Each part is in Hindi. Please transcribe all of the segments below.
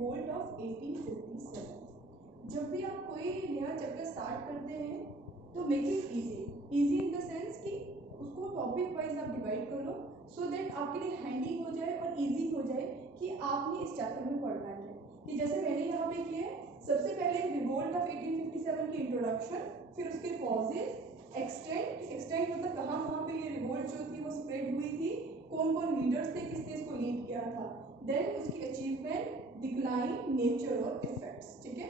Revolt of 1857। जब भी आप कोई नया चैप्टर स्टार्ट करते हैं तो make it easy in the sense कि उसको टॉपिक वाइज आप डिवाइड कर लो, सो दैट आपके लिए हैंडी हो जाए और इजी हो जाए कि आपने इस चैप्टर में पढ़ना है। कि जैसे मैंने यहाँ पे किया है, सबसे पहले रिवोल्ट ऑफ 1857 की इंट्रोडक्शन, फिर उसके कॉजेज, एक्सटेंट मतलब कहाँ पे ये रिवोल्ट जो थी वो स्प्रेड हुई थी, कौन कौन लीडर्स थे, किसने इसको लीड किया था, देन उसकी अचीवमेंट, डिक्लाइन, नेचर और इफेक्ट्स। ठीक है,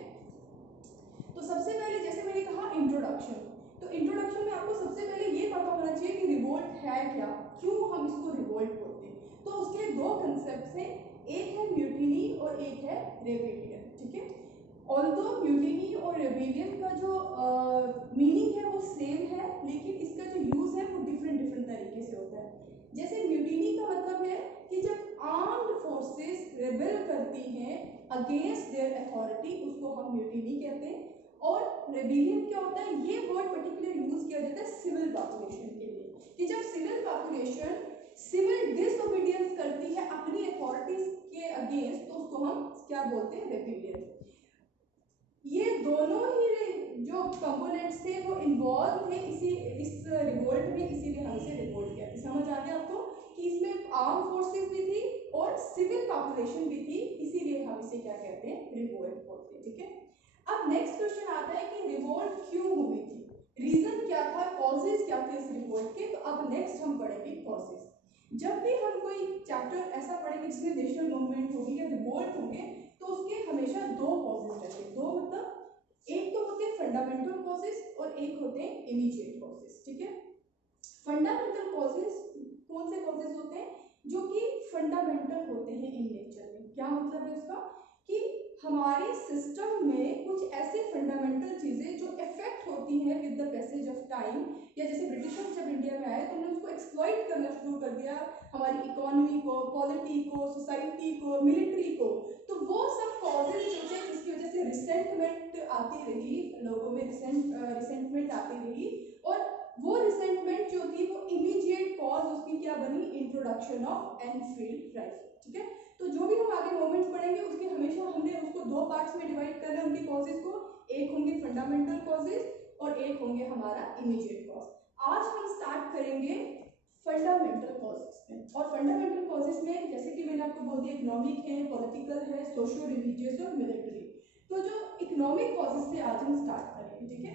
तो सबसे पहले जैसे मैंने कहा इंट्रोडक्शन, तो इंट्रोडक्शन में आपको सबसे पहले ये पता होना चाहिए कि रिवोल्ट है क्या, क्यों हम इसको रिवोल्ट बोलते हैं। तो उसके दो कंसेप्ट हैं, एक है म्यूटिनी और एक है रेबेलियन। ठीक है, ऑल्दो म्यूटिनी और रेबेलियन का जो मीनिंग है वो सेम है, लेकिन इसका जो यूज है वो डिफरेंट तरीके से होता है। जैसे म्यूटिनी का मतलब है कि जब आर्म्ड फोर्सेस रेबेल करती हैं अगेंस्ट देयर अथॉरिटी, उसको हम म्यूटिनी कहते हैं। और रेबेलियन क्या होता है, ये वर्ड पर्टिकुलर यूज किया जाता है सिविल पॉपुलेशन के लिए, कि जब सिविल पॉपुलेशन सिविल डिसओबीडियंस करती है अपनी अथॉरिटीज के अगेंस्ट, तो उसको हम क्या बोलते हैं, रेबेलियन। ये दोनों ही जो कंपोनेंट्स थे वो इन्वॉल्व थे इस रिवोल्ट में, इसीलिए हम इसे रिवोल्ट कहते हैं। समझ आ गया आपको कि इसमें आर्म फोर्सेस भी थी और सिविल पॉपुलेशन भी थी, इसीलिए हम इसे क्या कहते हैं, रिवोल्ट बोलते हैं। ठीक है, अब नेक्स्ट क्वेश्चन आता है कि रिवोल्ट क्यों हुई थी, रीजन क्या था, कॉजेज क्या थे इस रिवोल्ट के। तो अब नेक्स्ट हम पढ़ेंगे कॉजेज। जब भी हम कोई चैप्टर ऐसा पढ़ेंगे जिसमें नेशनल मूवमेंट होगी या रिवोल्ट होंगे, तो उसके हमेशा दो कॉजेज रहते हैं। दो मतलब एक तो होते हैं फंडामेंटल कॉजेज और एक होते हैं इमीडिएट कॉजेज। ठीक है, फंडामेंटल कॉजेज कौन से कॉजेज होते हैं, जो कि फंडामेंटल होते हैं इन नेचर में। क्या मतलब है उसका, कि हमारे सिस्टम में कुछ ऐसे फंडामेंटल चीजें जो इफेक्ट होती हैं with the passage of time, या जैसे ब्रिटिशर्स जब इंडिया में आए तो उन्होंने उसको एक्सप्लॉइट करना शुरू कर दिया, हमारी इकोनॉमी को, पॉलिटी को, सोसाइटी को, मिलिट्री को। तो वो सब कॉजेज जो थे जिसकी वजह से रिसेंटमेंट आती रही, लोगों में रिसेंटमेंट आती रही, और वो रिसेंटमेंट जो थी वो इमीडिएट कॉज उसकी क्या बनी, इंट्रोडक्शन ऑफ एनफील्ड राइफल। ठीक है, तो जो भी हम आगे मोमेंट्स पढ़ेंगे उसके हमेशा हमने उसको दो पार्ट्स में डिवाइड करना है उनकी कॉजेज को, एक होंगे फंडामेंटल कॉजेज और एक होंगे हमारा इमीडिएट कॉज। आज हम स्टार्ट करेंगे फंडामेंटल कॉजेज में, और फंडामेंटल कॉजेज में जैसे कि मैंने आपको बोल दिया, इकोनॉमिक है, पॉलिटिकल है, सोशो रिलीजियस और मिलिट्री। तो जो इकोनॉमिक कॉजेज से आज हम स्टार्ट करेंगे। ठीक है,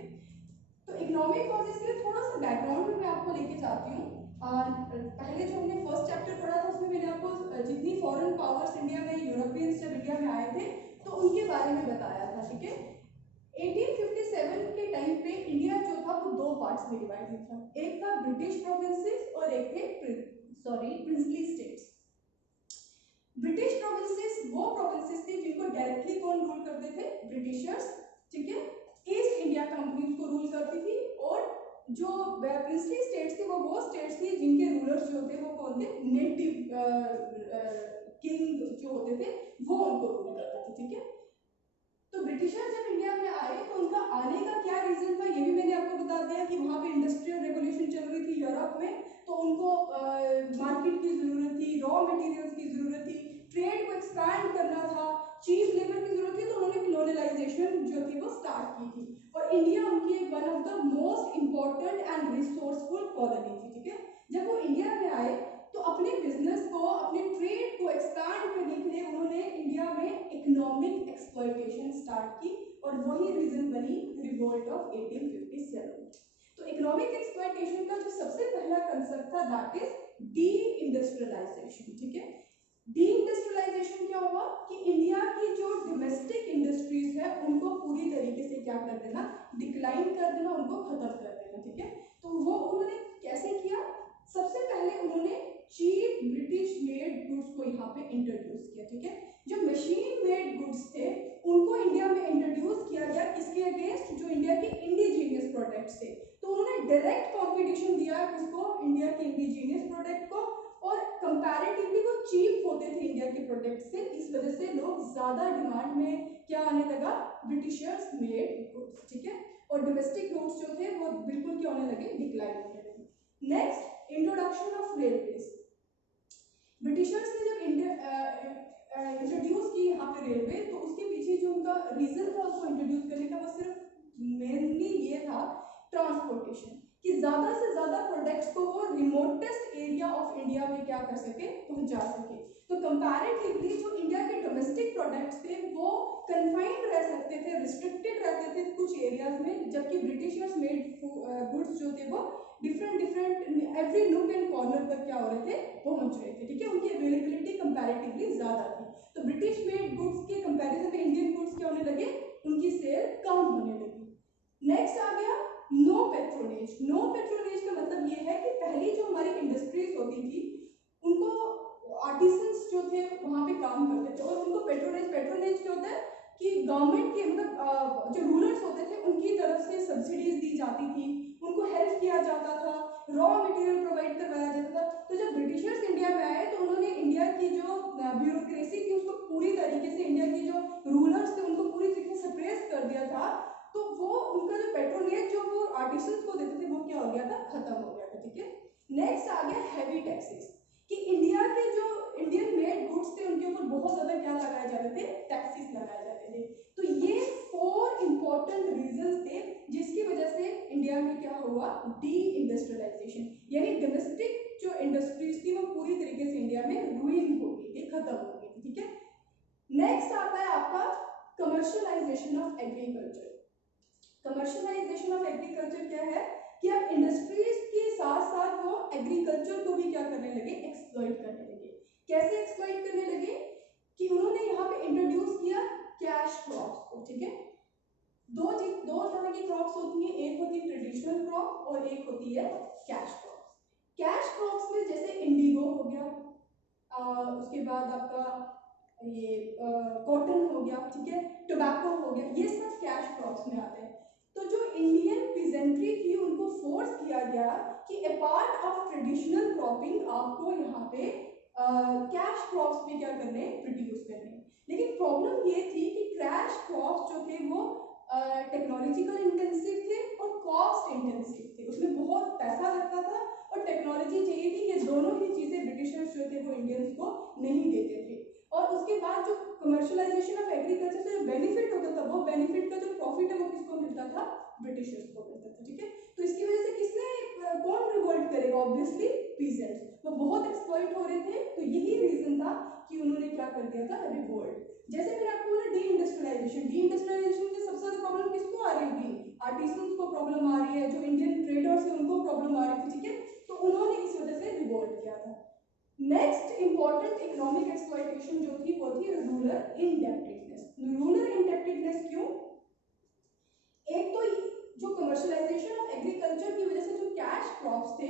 तो इकोनॉमिक कॉजेज के लिए थोड़ा सा बैकग्राउंड में मैं आपको लेके जाती हूँ। पहले जो हमने फर्स्ट चैप्टर पढ़ा था उसमें मैंने आपको जितनी फॉरेन पावर्स इंडिया में, यूरोपियंस जब इंडिया में आए थे तो उनके बारे में बताया था। ठीक है, 1857 के टाइम पे इंडिया जो था वो दो पार्ट्स में डिवाइड था, एक था ब्रिटिश प्रोविंसेस और एक थे प्रिंसली स्टेट्स। ब्रिटिश प्रोविंसेस वो प्रोविंसेस थे जिनको डायरेक्टली कौन रूल करते थे, ब्रिटिशर्स। ठीक है, ईस्ट इंडिया कंपनी उसको रूल करती थी, और जो प्रिंसली स्टेट्स थी वो स्टेट्स थी जिनके रूलर्स जो थे वो कौन थे, नेटिव किंग जो होते थे वो उनको रूल करते थे। ठीक है, तो ब्रिटिशर्स जब इंडिया में आए तो उनका आने का क्या रीजन था, ये भी मैंने आपको बता दिया कि वहां पे इंडस्ट्रियल रेवोल्यूशन चल रही थी यूरोप में, तो उनको मार्केट की जरूरत थी, रॉ मटेरियल्स की जरूरत थी, ट्रेड को एक्सपैंड करना था, चीप लेबर की जरूरत थी, तो उन्होंने कॉलोनाइजेशन जो थी वो स्टार्ट की थी, और इंडिया उनकी एक one of the most important and resourceful colony थी। ठीक है, जब वो इंडिया में आए तो अपने बिजनेस को, अपने ट्रेड को एक्सपैंड करने के लिए उन्होंने इंडिया में इकोनॉमिक एक्सप्लॉयटेशन स्टार्ट की, और वही रीजन बनी रिवोल्ट ऑफ 1857। तो इकोनॉमिक एक्सप्लॉयटेशन का जो सबसे पहला कंसेप्ट था दैट इज डी इंडस्ट्रियलाइजेशन। ठीक है, डी इंडस्ट्रियलाइजेशन क्या हुआ कि इंडिया की जो डोमेस्टिक इंडस्ट्रीज है उनको पूरी तरीके से क्या कर देना, डिक्लाइन कर देना, उनको खत्म कर देना। ठीक है, तो वो उन्होंने कैसे किया, सबसे पहले उन्होंने चीप ब्रिटिश मेड गुड्स को यहाँ पे इंट्रोड्यूस किया। ठीक है, जो मशीन मेड गुड्स थे उनको इंडिया में इंट्रोड्यूस किया गया, किसके अगेंस्ट, जो इंडिया के इंडिजीनियस प्रोडक्ट्स थे। तो उन्होंने डायरेक्ट कंपटीशन दिया किसको, इंडिया के इंडिजीनियस प्रोडक्ट को, और कंपैरेटिवली वो चीप होते थे इंडिया के प्रोडक्ट से, इस वजह से लोग ज्यादा डिमांड में क्या आने लगा, ब्रिटिशर्स मेड गुड्स। ठीक है, और डोमेस्टिक गुड्स जो थे वो बिल्कुल क्या होने लगे, डिक्लाइन होने लगे। Next, introduction of railways. Britishers ने जब इंट्रोड्यूस की यहाँ पे रेलवे, तो उसके पीछे जो उनका रीजन था उसको इंट्रोड्यूस करने का, वो सिर्फ मेनली ये था ट्रांसपोर्टेशन, कि ज़्यादा से ज़्यादा प्रोडक्ट्स को वो रिमोटेस्ट एरिया ऑफ इंडिया में क्या कर सके, पहुंचा सके। तो कंपैरेटिवली जो इंडिया के डोमेस्टिक प्रोडक्ट्स थे वो कन्फाइंड रह सकते थे, रिस्ट्रिक्टेड रहते थे कुछ एरियाज में, जबकि ब्रिटिशर्स मेड गुड्स जो थे वो different every nook and corner तक क्या हो रहे थे, पहुंच रहे थे, ठीक है, उनकी अवेलेबिलिटी कंपैरेटिवली ज़्यादा थी। तो ब्रिटिश मेड गुड्स के कंपैरिजन में इंडियन गुड्स क्या होने लगे, उनकी सेल कम होने लगी। नेक्स्ट आ गया नो पेट्रोनेज। नो पेट्रोनेज का मतलब ये है कि पहली जो हमारी इंडस्ट्रीज होती थी उनको आर्टिसंस जो थे वहाँ पे काम करते थे, और उनको पेट्रोनेज क्या होता है कि गवर्नमेंट के मतलब जो रूलर्स होते थे उनकी तरफ से सब्सिडीज दी जाती थी, उनको हेल्प किया जाता था, रॉ मटेरियल प्रोवाइड करवाया जाता था। तो जब ब्रिटिशर्स इंडिया में आए तो उन्होंने इंडिया की जो ब्यूरोक्रेसी थी उसको पूरी तरीके से, इंडिया की जो रूलर्स थे उनको पूरी तरीके से सप्रेस कर दिया था। तो वो उनका जो पेट्रोनेज जो वो आर्टिसंस को देते थे वो क्या हो गया था, खत्म हो गया था, ठीक है। नेक्स्ट आ गया हैवी टैक्सेस, कि इंडिया के जो इंडियन मेड गुड्स थे उनके ऊपर बहुत ज्यादा क्या लगाए जाते थे, टैक्सेस लगाए जाते थे। तो ये 4 इंपॉर्टेंट रीजंस थे जिसकी वजह से इंडिया में क्या हुआ, डी इंडस्ट्रियलाइजेशन, यानी डोमेस्टिक जो इंडस्ट्रीज थी वो पूरी तरीके से इंडिया में रूइन हो गई थी, खत्म हो गई थी, ठीक है। नेक्स्ट आता है आपका commercialisation of agriculture. Commercialisation of agriculture क्या है कि अब इंडस्ट्रीज के साथ साथ वो एग्रीकल्चर को भी क्या करने लगे, एक्सप्लॉइट करने लगे। कैसे एक्सप्लॉइट करने लगे कि उन्होंने यहाँ पे इंट्रोड्यूस किया कैश क्रॉप्स को, ठीक है। दो तरह की क्रॉप्स होती हैं, एक होती है ट्रेडिशनल क्रॉप और एक होती है कैश क्रॉप्स। कैश क्रॉप्स में जैसे इंडिगो हो गया, उसके बाद आपका ये कॉटन हो गया, ठीक है, टोबैको हो गया, ये सब कैश क्रॉप्स में आते हैं। तो जो इंडियन पीजेंट्री थी उनको फोर्स किया गया कि अपार्ट ऑफ ट्रेडिशनल क्रॉपिंग आपको यहाँ पे कैश क्रॉप्स भी क्या करने, प्रोड्यूस करने। लेकिन प्रॉब्लम ये थी कि कैश क्रॉप्स जो थे वो टेक्नोलॉजिकल इंटेंसिव थे और कॉस्ट इंटेंसिव थे, उसमें बहुत पैसा लगता था और टेक्नोलॉजी चाहिए थी। ये दोनों ही चीजें ब्रिटिशर्स जो थे वो इंडियंस को नहीं देते थे। और उसके बाद जो कमर्शियलाइजेशन ऑफ एग्रीकल्चर से जो बेनिफिट होता था, वो बेनिफिट का जो प्रॉफिट है वो किसको मिलता था, ब्रिटिशर्स को मिलता था, ठीक है। तो इसकी वजह से किसने कौन रिवोल्ट करेगा, ऑब्वियसली पीजेंट्स, वो बहुत एक्सप्लॉइट हो रहे थे। तो यही रीजन था कि उन्होंने क्या कर दिया था, रिवोल्ट। जैसे मैंने आपको बोला डी इंडस्ट्रियलाइजेशन की सबसे ज्यादा प्रॉब्लम किसको आ रही थी, आर्टिसंस को प्रॉब्लम आ रही है, जो इंडियन ट्रेडर्स है उनको प्रॉब्लम आ रही थी, ठीक है। तो उन्होंने इस वजह से रिवोल्ट किया था। नेक्स्ट इंपॉर्टेंट इकोनॉमिक एक्सप्लॉइटेशन जो थी वो थी रूरल इंडेप्टेडनेस। रूरल इंडेप्टेडनेस क्यों, एक तो जो कमर्शियलाइजेशन ऑफ एग्रीकल्चर की वजह से जो कैश क्रॉप्स थे,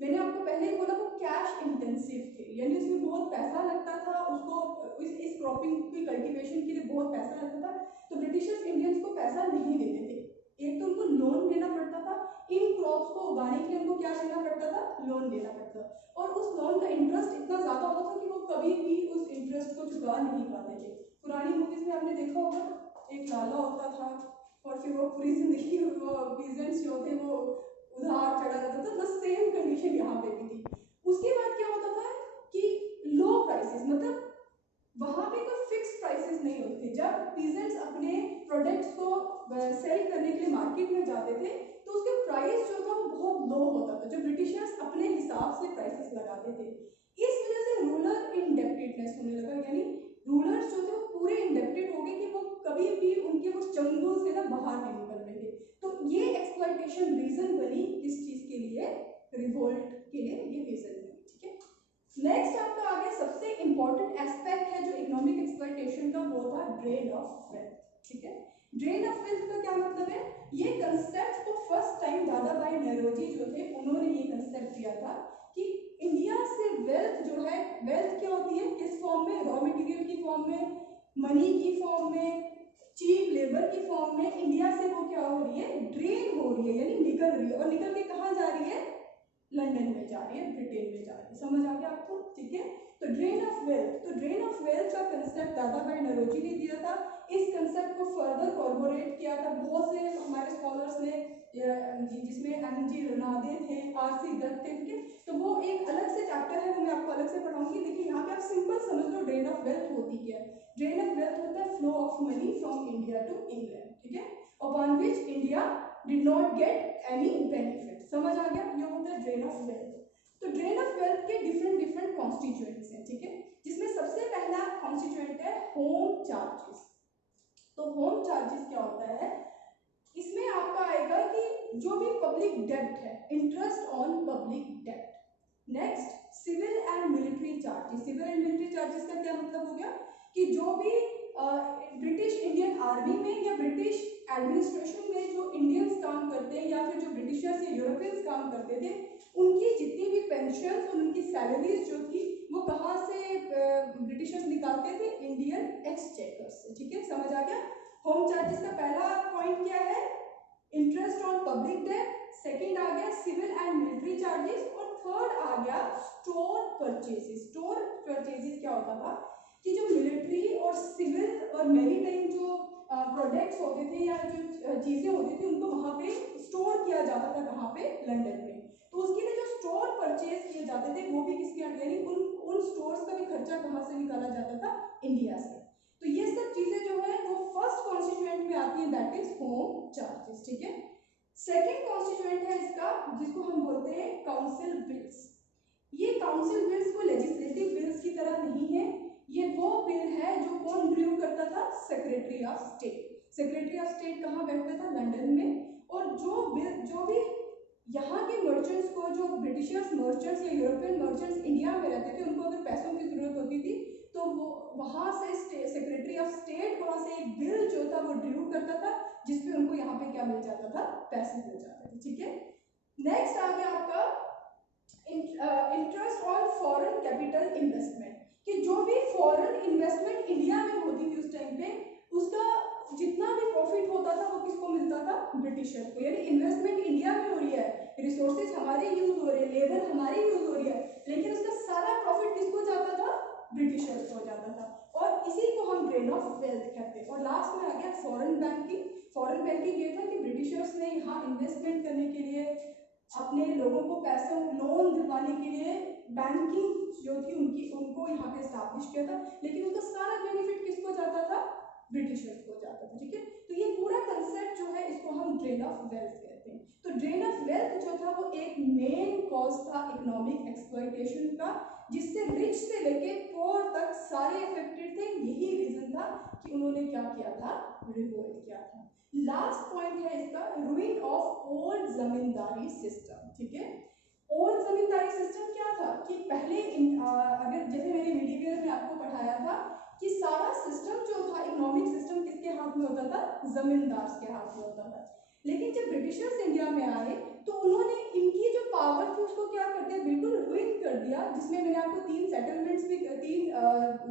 मैंने आपको पहले ही बोला वो कैश इंटेंसिव थे, यानी उसमें बहुत पैसा लगता था, उसको इस क्रॉपिंग की कल्टीवेशन के लिए बहुत पैसा लगता था। तो ब्रिटिशर्स इंडियंस को पैसा नहीं देते थे, एक तो उनको लोन देना पड़ता था, इन क्रॉप्स को उगाने के लिए उनको क्या देना पड़ता था, लोन देना पड़ता था, और उस लोन का इंटरेस्ट इतना ज्यादा होता था कि वो कभी भी उस इंटरेस्ट को चुका नहीं पाते थे। पुरानी मूवीज में आपने देखा होगा, एक लाला होता था और फिर वो पूरी जिंदगी वो पीजेंट्स जो थे वो उधार चढ़ा रहता था, बस सेम कंडीशन यहाँ पे भी थी। उसके बाद क्या होता था कि लो प्राइसेस, मतलब वहां पे कोई फिक्स प्राइसेस नहीं होते थे। जब पीजेंट्स अपने प्रोडक्ट्स को सेल करने के लिए मार्केट में जाते थे तो उसके प्राइस जो था वो बहुत लो होता था, जो ब्रिटिशर्स अपने हिसाब से प्राइसेस लगाते थे। इस वजह से रूरल इंडेप्टेडनेस होने लगा, यानी रूलर्स जो थे वो पूरे इंडेप्टेड हो गए कि वो कभी भी उनके वो चंगुल से ना बाहर नहीं निकल रहे थे। तो ये एक्सप्लॉइटेशन रीजन बनी किस चीज के लिए, रिवोल्ट के लिए ये रीजन बनी, ठीक है। नेक्स्ट आपका आगे सबसे इंपॉर्टेंट एस्पेक्ट है जो इकोनॉमिक एक्सप्लॉइटेशन का, वो था ड्रेन ऑफ वेल्थ, ठीक है। ड्रेन ऑफ वेल्थ का क्या मतलब है, ये कंसेप्ट को फर्स्ट टाइम दादा भाई नौरोजी जो थे उन्होंने ये कंसेप्ट दिया था कि इंडिया से वेल्थ जो है, वेल्थ क्या होती है, किस फॉर्म में, रॉ मटेरियल की फॉर्म में, मनी की फॉर्म में, चीप लेबर की फॉर्म में, इंडिया से वो क्या हो रही है, ड्रेन हो रही है, यानी निकल रही है। और निकल के कहाँ जा रही है, लंदन में जा रही है, ब्रिटेन में जा रही है, समझ आ गया आपको, ठीक है। तो ड्रेन ऑफ वेल्थ, तो ड्रेन ऑफ वेल्थ का कंसेप्ट दादा भाई नौरोजी ने दिया था। इस कंसेप्ट को फर्दर कॉर्पोरेट किया था बहुत से हमारे स्कॉलर्स ने, जिसमें एम.जी. रनादे थे, आर.सी. दत्त थे, ठीक है। तो वो एक अलग से चैप्टर है, वो मैं आपको अलग से पढ़ाऊंगी। देखिए यहाँ पे आप सिंपल समझ लो ड्रेन ऑफ वेल्थ होती क्या है। ड्रेन ऑफ वेल्थ होता flow of money from India to England, ठीक है, upon which India did not get any benefit. समझ आ गया, ये होता है ड्रेन ऑफ वेल्थ। तो ड्रेन ऑफ वेल्थ के डिफरेंट डिफरेंट कॉन्स्टिट्यूएंट्स हैं, ठीक है, जिसमें सबसे पहला कॉन्स्टिट्यूएंट है होम चार्जेस। तो होम चार्जेस क्या होता है, इसमें आपका आएगा कि जो भी पब्लिक डेब्ट है, इंटरेस्ट ऑन पब्लिक डेब्ट। Next civil and military charges. Civil and military charges का क्या मतलब हो गया कि जो भी ब्रिटिश इंडियन आर्मी में या ब्रिटिश एडमिनिस्ट्रेशन में जो इंडियंस काम करते हैं या फिर जो ब्रिटिशर्स या यूरोपियंस काम करते थे, उनकी जितनी भी पेंशन और उनकी सैलरीज जो थी वो कहाँ से ब्रिटिशर्स निकालते थे, इंडियन एक्सचेकर से, ठीक है, समझ आ गया। होम चार्जेस का पहला पॉइंट क्या है, interest on public debt, second आ गया सिविल एंड मिलिट्री चार्जेस, और थर्ड आ गया स्टोर परचेजेस। स्टोर परचेजेस क्या होता था कि जो मिलिट्री और सिविल और मैरीटाइम जो प्रोडक्ट्स होते थे या जो चीजें होती थी उनको वहां पे स्टोर किया जाता था, कहाँ पे, लंदन में। तो उसके लिए जो स्टोर परचेज किए जाते थे वो भी किसके, यानी उन स्टोर्स का भी खर्चा कहाँ से निकाला जाता था, इंडिया से। तो ये सब चीजें जो है वो फर्स्ट कॉन्स्टिट्यूएंट में आती है, दैट इज होम चार्जेस, ठीक है। सेकेंड कॉन्स्टिट्यूएंट है इसका, जिसको हम बोलते हैं काउंसिल बिल्स। ये काउंसिल बिल्स को लेजिस्लेटिव बिल्स की तरह नहीं है, ये वो बिल है जो कौन ड्रीव करता था, secretary of state. Secretary of state कहाँ बैठता था, लंदन में। और जो बिल, जो भी यहाँ के मर्चेंट्स को, जो ब्रिटिशर्स मर्चेंट्स या यूरोपियन मर्चेंट्स इंडिया में रहते थे, उनको अगर पैसों की जरूरत होती थी तो वो वहां से सेक्रेटरी ऑफ स्टेट वहां से एक बिल जो था वो ड्रीव करता था, जिसपे उनको यहाँ पे क्या मिल जाता था, पैसे मिल जाते थे, ठीक है। नेक्स्ट आ गया आपका interest on foreign capital investment, कि जो भी फॉरेन इन्वेस्टमेंट इंडिया में होती थी उस टाइम पे, उसका जितना भी प्रॉफिट होता था वो किसको मिलता था, ब्रिटिशर को। यानी इन्वेस्टमेंट इंडिया में हो रही है, रिसोर्सेज हमारे यूज हो रहे हैं, लेबर हमारी यूज हो रही है, लेकिन उसका सारा प्रॉफिट किसको जाता था, ब्रिटिशर्स को हो जाता था। और इसी को हम ड्रेन ऑफ वेल्थ कहते हैं। और लास्ट में आ गया फॉरेन बैंकिंग। फॉरेन बैंकिंग ये था कि ब्रिटिशर्स ने यहाँ इन्वेस्टमेंट करने के लिए, अपने लोगों को पैसों लोन दिलवाने के लिए बैंकिंग जो थी उनको यहाँ पे स्टैब्लिश किया था, लेकिन उसका सारा बेनिफिट किसको जाता था, ब्रिटिशर्स को जाता था, ठीक है। तो ये पूरा कंसेप्ट जो है इसको हम ड्रेन ऑफ वेल्थ कहते हैं। तो ड्रेन ऑफ वेल्थ जो था वो एक मेन कॉज था इकोनॉमिक एक्सप्लॉयटेशन का, जिससे रिच से लेके पोर तक सारे अफेक्टेड थे। यही रीजन था कि उन्होंने क्या किया था, रिवोल्ट किया था। लास्ट पॉइंट है इसका, ruin of old zamindari system, ठीक है। ओल्ड जमींदारी सिस्टम क्या था कि पहले अगर जैसे मैंने मीडिएवल में आपको पढ़ाया था कि सारा सिस्टम जो था, इकोनॉमिक सिस्टम किसके हाथ में होता था, जमींदार के हाथ में होता था। लेकिन जब ब्रिटिशर्स इंडिया में आए तो उन्होंने इनकी जो पावर थी उसको क्या कर दिया, बिल्कुल रूइन कर दिया। जिसमें मैंने आपको तीन सेटलमेंट्स भी, तीन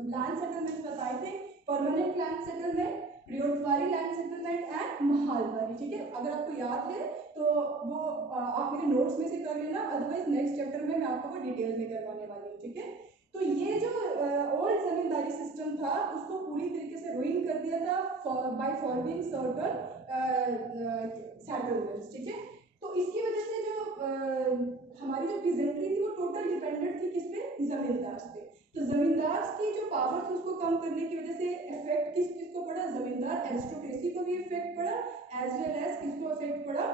लैंड सेटलमेंट्स बताए थे, permanent land settlement, ryotwari land settlement and mahalwari, ठीक है। अगर आपको याद है तो वो आप मेरे नोट्स में से कर लेना, अदरवाइज नेक्स्ट चैप्टर में मैं आपको वो डिटेल में करवाने वाली हूँ, ठीक है। तो ये जो ओल्ड जमींदारी सिस्टम था उसको पूरी तरीके से रूइन कर दिया था बाय फॉर्मिंग सर्टेन सेटलमेंट्स, ठीक है। तो इसकी वजह से जो हमारी जो पीजेंट्री थी वो टोटल डिपेंडेंट थी किस पे, जमींदार पे। तो जमींदार की जो पावर थी उसको कम करने की वजह से इफेक्ट किसको पड़ा, जमींदार एरिस्टोक्रेसी को भी इफेक्ट पड़ा, एज वेल एज किसको इफेक्ट पड़ा,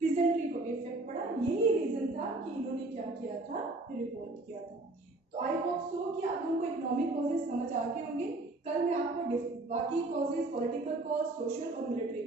पीजेंट्री को भी इफेक्ट पड़ा। यही रीजन था कि इन्होंने क्या किया था, रिवोल्ट किया था। तो आई होप सो कि आप लोगों को इकोनॉमिक कॉजेज समझ आ गए होंगे। कल मैं आपको बाकी कॉजेज, पॉलिटिकल कॉज, सोशल और मिलिट्री